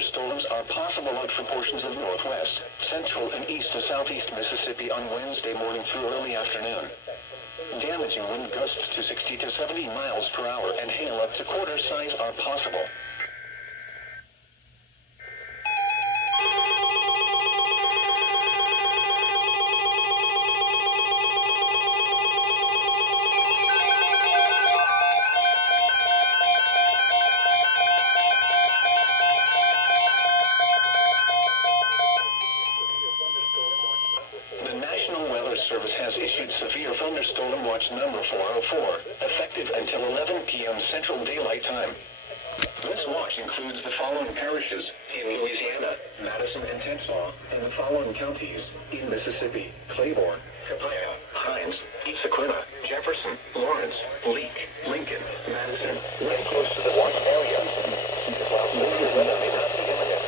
thunderstorms are possible out for portions of northwest, central, and east to southeast Mississippi on Wednesday morning through early afternoon. Damaging wind gusts to 60 to 70 miles per hour and hail up to quarter size are possible. The National Weather Service has issued Severe Thunderstorm Watch number 404, effective until 11 p.m. Central Daylight Time. This watch includes the following parishes in Louisiana, Madison and Tensaw, and the following counties in Mississippi: Claiborne, Copiah, Hines, Sequina, Jefferson, Lawrence, Leake, Lincoln, Madison, right close to the watch area. While severe weather may not be imminent,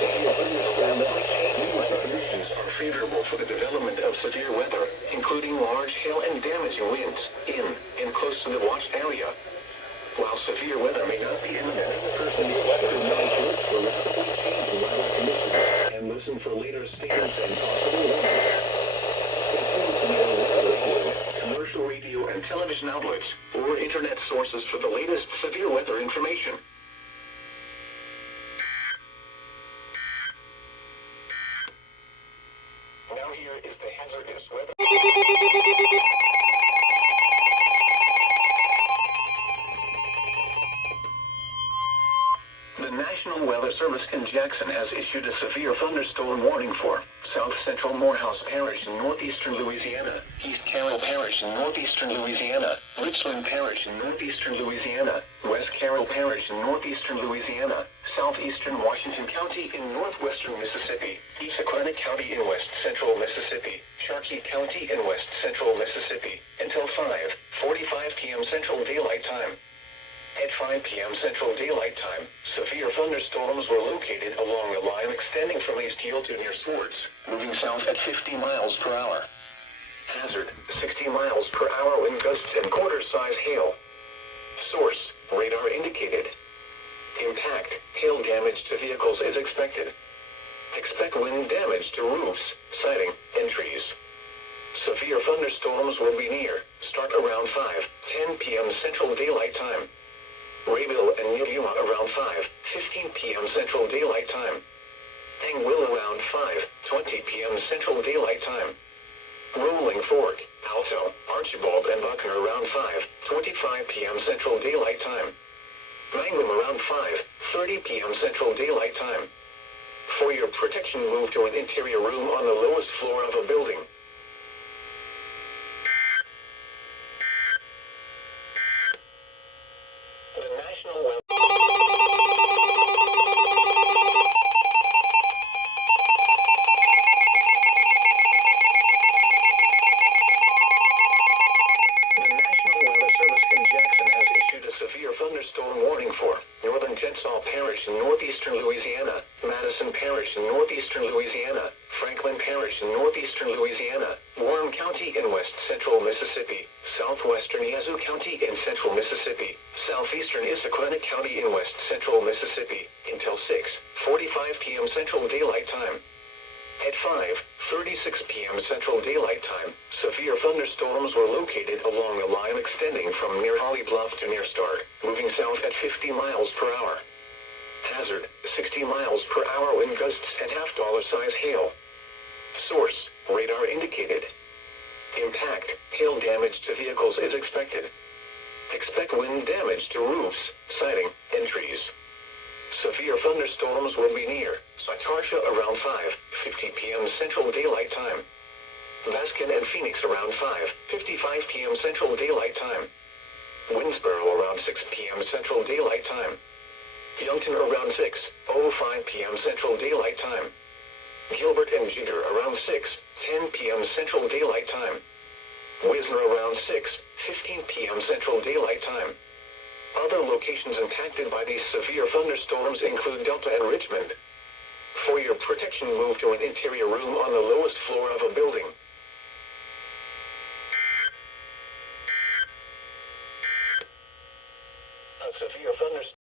severe thunderstorms rapidly changing weather conditions are favorable for the development of severe weather, including large hail and damaging winds in and close to the watch area. While severe weather may not be imminent, persons should monitor for rapidly changing weather conditions and listen for later statements and possible warnings. Stay tuned to your weather radio, commercial radio and television outlets, or internet sources for the latest severe weather information. Now here is the hazardous weather. The National Weather Service in Jackson has issued a severe thunderstorm warning for South Central Morehouse Parish in northeastern Louisiana, East Carroll Parish in northeastern Louisiana, Richland Parish in northeastern Louisiana, West Carroll Parish in northeastern Louisiana, southeastern Washington County in northwestern Mississippi, East Sequina County in west central Mississippi, Sharkey County in west central Mississippi, until 5:45 p.m. Central Daylight Time. At 5 p.m. Central Daylight Time, severe thunderstorms were located along a line extending from East Hill to near Swords, moving south at 50 miles per hour. Hazard, 60 miles per hour wind gusts and quarter-size hail. Source, radar indicated. Impact, hail damage to vehicles is expected. Expect wind damage to roofs, siding, and trees. Severe thunderstorms will be near, start around 5:10 p.m. Central Daylight Time. Rayville and Yuma around 5:15 p.m. Central Daylight Time. Angwil around 5:20 p.m. Central Daylight Time. Rolling Fork, Alto, Archibald and Buckner around 5:25 p.m. Central Daylight Time. Mangum around 5:30 p.m. Central Daylight Time. For your protection, move to an interior room on the lowest floor of a building. The National Weather Service in Jackson has issued a severe thunderstorm warning for northern Tensaw Parish in northeastern Louisiana, Madison Parish in northeastern Louisiana, Franklin Parish in northeastern Louisiana, Warren County in west central Mississippi, southwestern Yazoo County in central Mississippi, southeastern Sequina County in west central Mississippi, until 6:45 p.m. Central Daylight Time. At 5:36 p.m. Central Daylight Time, severe thunderstorms were located along a line extending from near Holly Bluff to near Stark, moving south at 50 miles per hour. Hazard, 60 miles per hour wind gusts and half-dollar-size hail. Source, radar indicated. Impact, hail damage to vehicles is expected. Expect wind damage to roofs, siding, and trees. Severe thunderstorms will be near Satarsha around 5:50 p.m. Central Daylight Time. Baskin and Phoenix around 5:55 p.m. Central Daylight Time. Winsboro around 6 p.m. Central Daylight Time. Youngton around 6:05 p.m. Central Daylight Time. Gilbert and Jigger around 6:10 p.m. Central Daylight Time. Whistler around 6:15 p.m. Central Daylight Time. Other locations impacted by these severe thunderstorms include Delta and Richmond. For your protection, move to an interior room on the lowest floor of a building. A severe thunderstorm